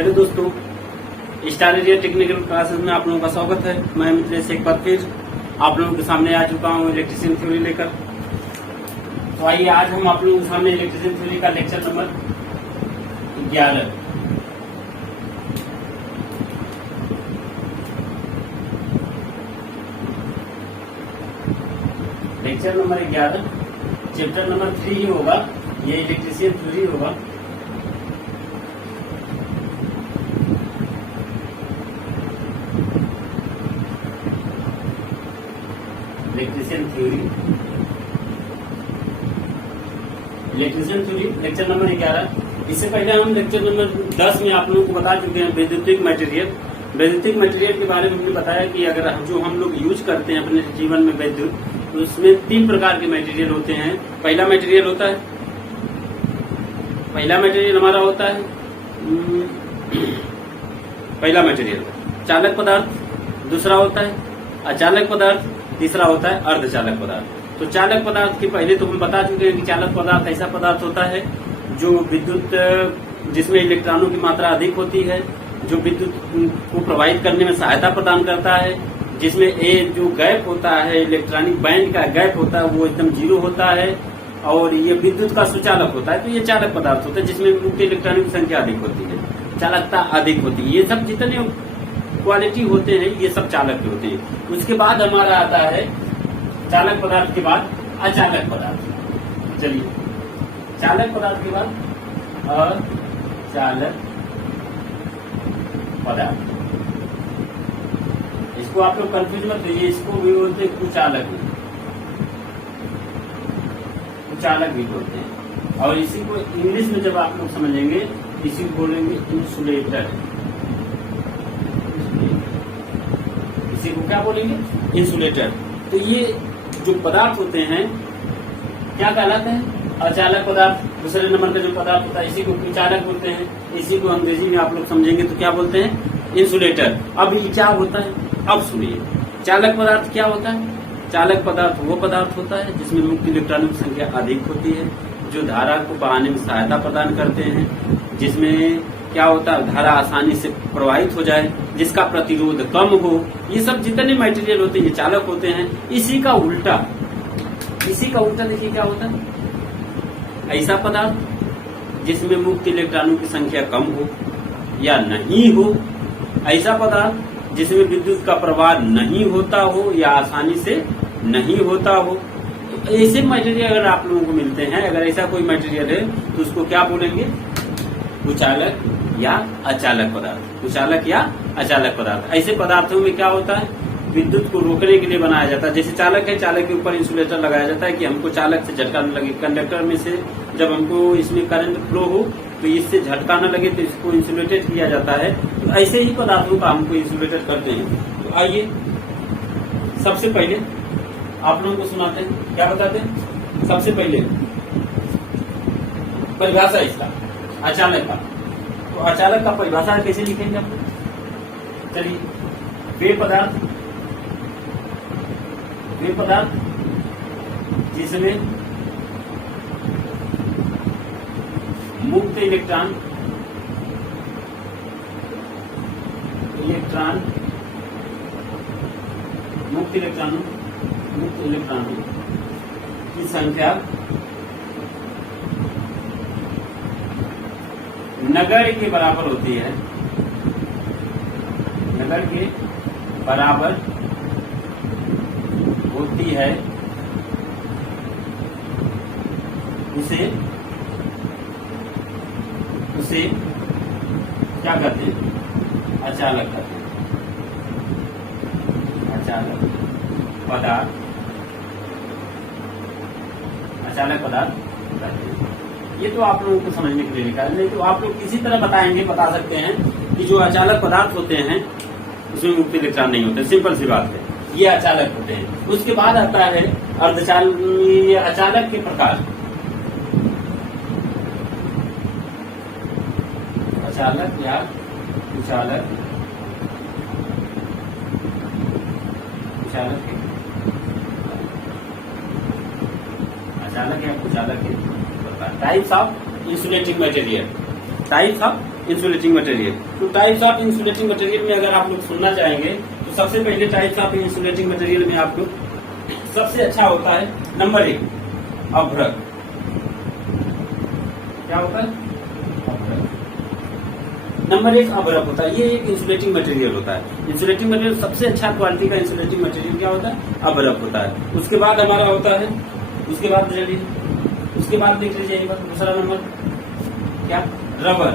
Hello दोस्तों, star area technical classes में आप लोगों का स्वागत है। मैं मित्रेश एक बार फिर आप लोगों के सामने आ चुका हूँ इलेक्ट्रिशियन थ्योरी लेकर। तो आइए आज हम आप लोगों के सामने इलेक्ट्रिशियन थ्योरी का lecture number 11 lecture number 11 chapter number 3 ही होगा। ये इलेक्ट्रिशियन थ्योरी होगा। Electrician theory lecture number 11। इससे पहले हम लेक्चर नंबर 10 में आप लोगों को बता चुके हैं वैद्युतिक मटेरियल के बारे में हमने बताया कि अगर जो हम लोग यूज करते हैं अपने जीवन में वैद्युत, तो उसमें 3 प्रकार के मटेरियल होते हैं। पहला मटेरियल हमारा होता है पहला मटेरियल चालक पदार्थ, दूसरा होता है अचालक पदार्थ, तीसरा होता है अर्धचालक पदार्थ। तो चालक पदार्थ के पहले तो हम बता चुके हैं कि चालक पदार्थ ऐसा पदार्थ होता है जो विद्युत जिसमें इलेक्ट्रॉनों की मात्रा अधिक होती है, जो विद्युत को प्रवाहित करने में सहायता प्रदान करता है, जिसमें जो गैप होता है इलेक्ट्रॉनिक बैंड का गैप होता है वो एकदम 0 होता है, और ये विद्युत का सुचालक होता है। तो ये चालक पदार्थ होता है जिसमें मुख्य इलेक्ट्रॉनिक की संख्या अधिक होती है, चालकता अधिक होती है। ये सब जितने क्वालिटी होते हैं ये सब चालक के होते हैं। उसके बाद हमारा आता है चालक पदार्थ के बाद अचालक पदार्थ। चलिए, चालक पदार्थ के बाद अचालक पदार्थ। इसको आप लोग कंफ्यूज मत होइए, इसको भी बोलते हैं कुचालक भी बोलते हैं। और इसी को इंग्लिश में जब आप लोग समझेंगे इसी को बोलेंगे इंसुलेटर। इसी को क्या बोलेंगे? इंसुलेटर। तो ये जो पदार्थ होते हैं क्या कहलाते हैं? अचालक पदार्थ। दूसरे नंबर का जो पदार्थ होता है इसी को कुचालक बोलते हैं। इसी को अंग्रेजी में आप लोग समझेंगे तो क्या बोलते हैं? इंसुलेटर। अब ये क्या होता है? अब सुनिए, चालक पदार्थ क्या होता है? चालक पदार्थ वो पदार्थ होता है जिसमें मुक्त इलेक्ट्रॉनों की संख्या अधिक होती है, जो धारा को बहाने में सहायता प्रदान करते हैं, जिसमें क्या होता है धारा आसानी से प्रवाहित हो जाए, जिसका प्रतिरोध कम हो। ये सब जितने मटेरियल होते हैं ये चालक होते हैं। इसी का उल्टा देखिए क्या होता है? ऐसा पदार्थ जिसमें मुक्त इलेक्ट्रॉनों की संख्या कम हो या नहीं हो, ऐसा पदार्थ जिसमें विद्युत का प्रवाह नहीं होता हो या आसानी से नहीं होता हो। ऐसे मटेरियल अगर आप लोगों को मिलते हैं, अगर ऐसा कोई मटेरियल है तो उसको क्या बोलेंगे? कुचालक या अचालक पदार्थ। कुचालक या अचालक पदार्थ। ऐसे पदार्थों में क्या होता है? विद्युत को रोकने के लिए बनाया जाता है। जैसे चालक है, चालक के ऊपर इंसुलेटर लगाया जाता है कि हमको चालक से झटका न लगे। कंडक्टर में से जब हमको इसमें करंट फ्लो हो तो इससे झटका न लगे तो इसको इंसुलेटेड किया जाता है। तो ऐसे ही पदार्थों का हमको इंसुलेटेड करते हैं। तो आइए सबसे पहले आप लोगों को सुनाते हैं, क्या बताते हैं? सबसे पहले परिभाषा इसका अचालक का। तो अचालक का परिभाषा कैसे लिखेंगे आप? चलिए, वे पदार्थ जिसमें मुक्त इलेक्ट्रॉन की संख्या नगर के बराबर होती है, उसे क्या कहते हैं? अचालक कहते हैं। अचालक पदार्थ कहते हैं। ये तो आप लोगों को समझने के लिए लिखा है। नहीं तो आप लोग किसी तरह बता सकते हैं कि जो अचालक पदार्थ होते हैं उसमें मुक्त इलेक्ट्रॉन नहीं होते। सिंपल सी बात है, ये अचालक होते हैं। उसके बाद आता है अचालक के प्रकार। अचालक या कुचालक अचालक या कुचालक के types of insulating material. Types of insulating material. तो टाइप्स ऑफ इंसुलेटिंग मटेरियल में अगर आप लोग सुनना चाहेंगे तो सबसे पहले टाइप्स ऑफ इंसुलेटिंग मटेरियल में आपको सबसे अच्छा होता है नंबर 1 अभ्रक। क्या होता है? अभ्रक। नंबर 1 अभ्रक होता है, ये एक इंसुलेटिंग मटेरियल होता है। इंसुलेटिंग मटेरियल सबसे अच्छा क्वालिटी का इंसुलेटिंग मटेरियल क्या होता है? अभ्रक होता है। उसके बाद हमारा होता है, उसके बाद देख लीजिए एक बार दूसरा नंबर क्या? रबर।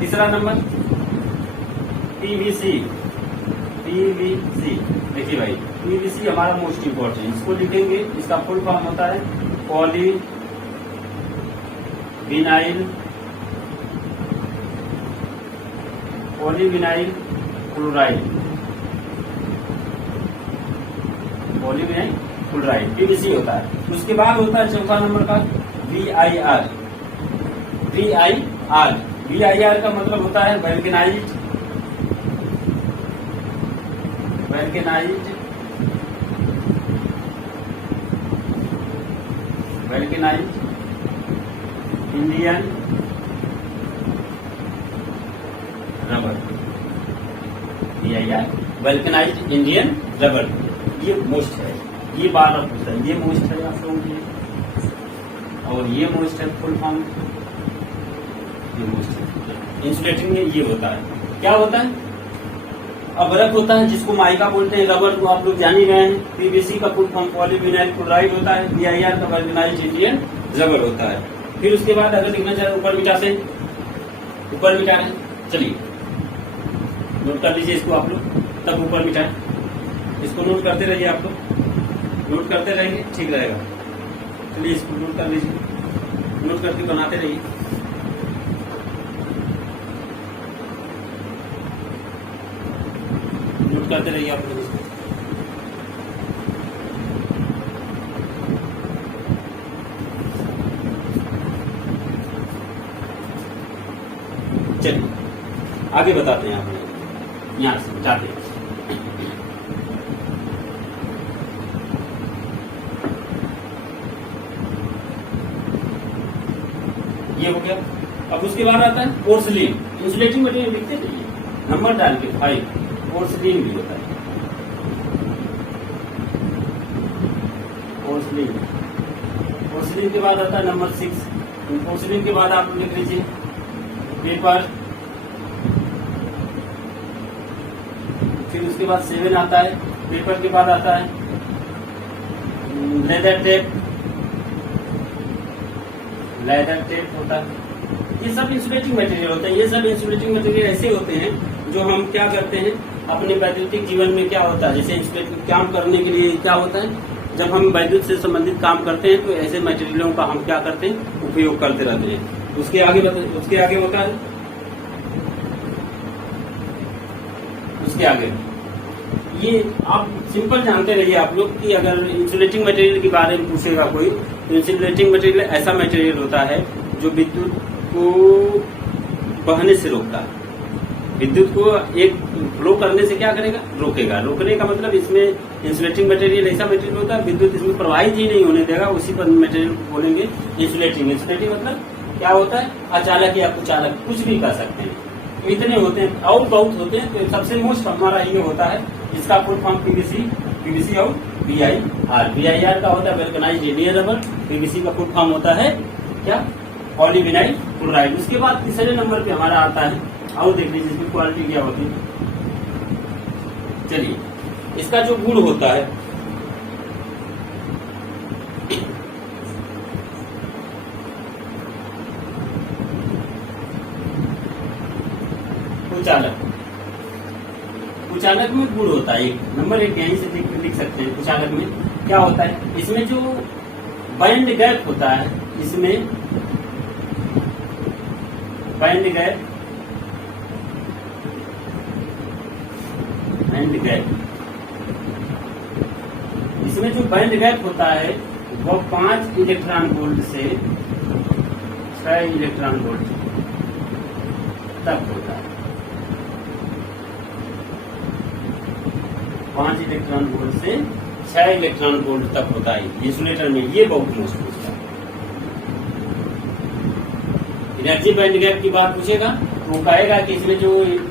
तीसरा नंबर पीवीसी। देखिए भाई, पीवीसी हमारा मोस्ट इम्पोर्टेंट, इसको लिखेंगे, इसका फुल फॉर्म होता है पॉली विनाइल क्लोराइड। पीवीसी होता है। उसके बाद होता है चौथा नंबर का VIR। VIR का मतलब होता है vulcanised Indian rubber. VIR vulcanised Indian rubber, ये मोस्ट है, ये 12 पूछता है, ये मोस्ट है आप लोगों के लिए, और ये मोस्ट है फुल फॉर्म, ये मोस्ट है। इंसुलेटिंग में ये होता है, क्या होता है? अभ्रक होता है, जिसको माइका बोलते हैं। रबर को आप लोग जान ही गए हैं। पीवीसी का फुल फॉर्म पॉलीविनाइल क्लोराइड होता है। VIR का वैल्केनाइज्ड इंडियन रबर होता है। फिर उसके बाद अगर लिखना चाहे ऊपर मिटा रहे, चलिए नोट कर लीजिए इसको आप लोग, तब ऊपर मिटाएं, इसको नोट करते रहिए, आप लोग नोट करते रहेंगे ठीक रहेगा। चलिए इसको नोट कर लीजिए, नोट करके बनाते रहिए। नोट करते रहिए आप लोग इसको। चलिए आगे बताते हैं, आप यहाँ से बताते हैं। ये हो गया। अब उसके बाद आता है पोर्सलिन। इंसुलेटिंग मटेरियल लिखते जाइए नंबर डाल के 5। पोर्सलिन भी होता है, पोर्सलिन के बाद आता है नंबर 6। पोर्सलिन के बाद आप लिख लीजिए पेपर। फिर उसके बाद 7 आता है, पेपर के बाद आता है लेदर टेप होता है। ये सब इंसुलेटिंग मटेरियल होता है। ये सब इंसुलेटिंग मटेरियल ऐसे होते हैं जो हम क्या करते हैं अपने वैद्युतिक जीवन में, क्या होता है जैसे इंसुलेटिंग काम करने के लिए क्या होता है, जब हम वैद्युत से संबंधित काम करते हैं तो ऐसे मटेरियलों का हम क्या करते हैं, उपयोग करते रहते हैं। उसके आगे होता है, उसके आगे ये आप सिंपल जानते रहिए आप लोग कि अगर इंसुलेटिंग मटेरियल के बारे में पूछेगा कोई, तो इंसुलेटिंग मटेरियल ऐसा मटेरियल होता है जो विद्युत को बहने से रोकता है। विद्युत को एक फ्लो करने से क्या करेगा, रोकेगा। रोकने का मतलब इसमें इंसुलेटिंग मटेरियल ऐसा मटेरियल होता है विद्युत इसमें प्रवाहित ही नहीं होने देगा, उसी पर मटेरियल को बोलेंगे इंसुलेटिंग। इंसुलेटिंग मतलब क्या होता है, अचालक या कुचालक कुछ भी कर सकते हैं। इतने होते हैं और बहुत होते हैं। तो सबसे मोस्ट हमारा ये होता है, इसका फुल फॉर्म पीवीसी और VIR का होता है वैल्केनाइज्ड इंडियन रबर। पीवीसी का फुल फॉर्म होता है क्या, पॉलीविनाइल क्लोराइड। उसके बाद तीसरे नंबर पे हमारा आता है, और देख लीजिए इसकी क्वालिटी क्या होती है। चलिए इसका जो गुण होता है, कुचालक में गुण होता है। एक नंबर 1 यहीं से लिख सकते हैं। कुचालक में क्या होता है, इसमें जो बैंड गैप होता है, इसमें बैंड गैप इसमें जो बैंड गैप होता है वो 5 इलेक्ट्रॉन वोल्ट से 6 इलेक्ट्रॉन वोल्ट तक होता है। 5 इलेक्ट्रॉन वोल्ट से 6 इलेक्ट्रॉन वोल्ट तक होता है इंसुलेटर में। ये बहुत मोस्ट होता है। एनर्जी बैंड गैप की बात पूछेगा तो वो कहेगा कि इसमें जो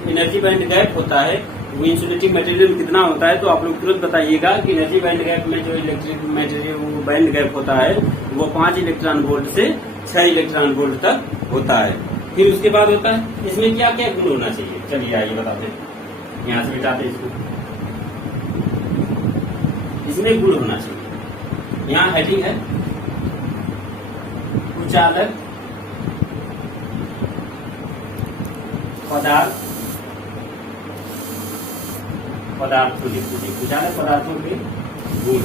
एनर्जी बैंड गैप होता है वो इंसुलेटिंग मटेरियल कितना होता है, तो आप लोग तुरंत बताइएगा कि एनर्जी बैंड गैप में जो इलेक्ट्रिक मटेरियल वो बैंड गैप होता है वो 5 इलेक्ट्रॉन वोल्ट से 6 इलेक्ट्रॉन वोल्ट तक होता है। फिर उसके बाद होता है इसमें क्या क्या गुण होना चाहिए, चलिए आइए बताते हैं, यहाँ से बिठाते हैं इसको। इसमें गुण होना चाहिए, यहाँ हेडिंग है कुचालक पदार्थों लिख दीजिए, कुचालक पदार्थों के गुण,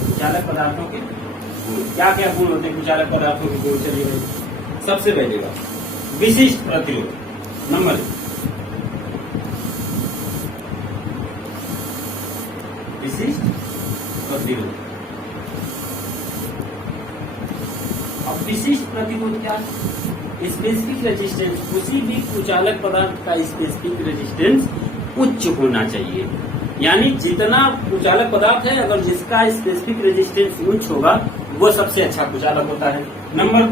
कुचालक पदार्थों के गुण, क्या क्या गुण होते हैं कुचालक पदार्थों के गुण। चलिए भाई, सबसे पहले बात विशिष्ट प्रतिरोध, नंबर 1 विशिष्ट प्रतिरोध। अब विशिष्ट प्रतिरोध क्या है? स्पेसिफिक रेजिस्टेंस, किसी भी कुचालक पदार्थ का स्पेसिफिक रेजिस्टेंस उच्च होना चाहिए, यानी जितना कुचालक पदार्थ है अगर जिसका स्पेसिफिक रेजिस्टेंस उच्च होगा वो सबसे अच्छा कुचालक होता है। नंबर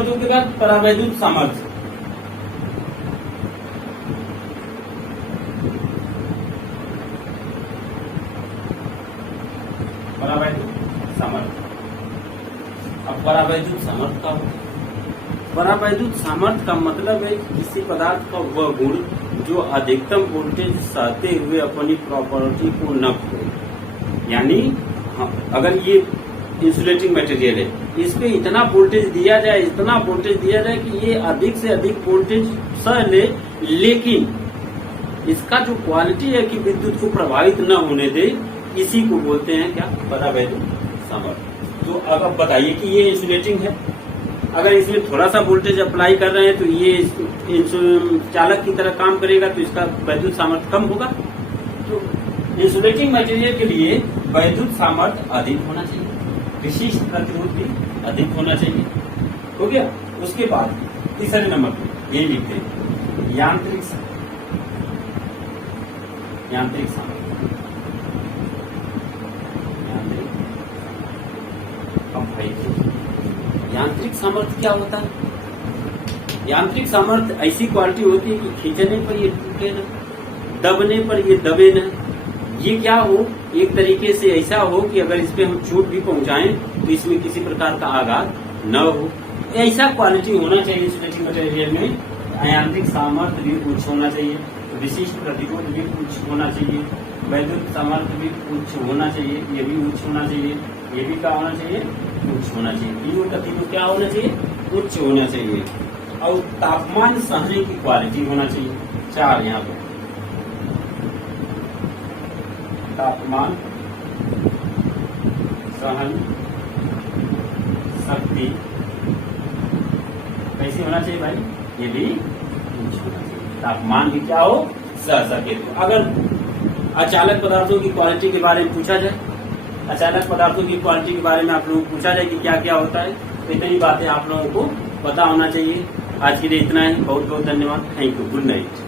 2 के बाद परावैद्युत सामर्थ्य, परावैद्युत सामर्थ्य। अब परावैद्युत सामर्थ्य का होता है, परावैद्युत सामर्थ्य का मतलब है कि किसी पदार्थ का वह गुण जो अधिकतम वोल्टेज सहते हुए अपनी प्रॉपर्टी को न खोए, यानी अगर ये इंसुलेटिंग मटेरियल है इस पे इतना वोल्टेज दिया जाए, इतना वोल्टेज दिया जाए कि ये अधिक से अधिक वोल्टेज सह ले, लेकिन इसका जो क्वालिटी है कि विद्युत को प्रभावित न होने दे, इसी को बोलते हैं क्या? परावैद्युत सामर्थ्य। तो अब बताइए कि ये इंसुलेटिंग है, अगर इसमें थोड़ा सा वोल्टेज अप्लाई कर रहे हैं तो ये चालक की तरह काम करेगा, तो इसका वैद्युत सामर्थ्य कम होगा। तो इंसुलेटिंग मटेरियल के लिए वैद्युत सामर्थ्य अधिक होना चाहिए, विशिष्ट प्रतिरोध भी अधिक होना चाहिए। हो गया। उसके बाद तीसरे नंबर पर ये लिखते हैं यांत्रिक सामर्थ्य। यांत्रिक सामर्थ्य क्या होता है? यांत्रिक सामर्थ्य ऐसी क्वालिटी होती है कि खींचने पर ये टूटे न, दबने पर ये दबे न। ये क्या हो, एक तरीके से ऐसा हो कि अगर इस पे हम चोट भी पहुंचाएं तो इसमें किसी प्रकार का आघात न हो, ऐसा क्वालिटी होना चाहिए इंसुलेटिंग मटेरियल में। यांत्रिक सामर्थ्य भी उच्च होना चाहिए, विशिष्ट प्रतिरोध भी उच्च होना चाहिए, वैद्युत सामर्थ्य भी उच्च होना चाहिए, ये भी उच्च होना चाहिए, ये भी क्या होना चाहिए? उच्च होना चाहिए। तीनों का तीनों क्या होना चाहिए? उच्च होना चाहिए। और तापमान सहने की क्वालिटी होना चाहिए। 4 यहाँ पे तापमान सहन शक्ति कैसी होना चाहिए भाई? ये भी उच्च होना चाहिए। तापमान भी क्या हो? सह सके। तो अगर अचालक पदार्थों की क्वालिटी के बारे में पूछा जाए, अचालक पदार्थों की क्वालिटी के बारे में आप लोगों को पूछा जाए कि क्या क्या होता है, तो इतनी बातें आप लोगों को पता होना चाहिए। आज के लिए इतना ही। बहुत बहुत धन्यवाद। Thank you. Good night.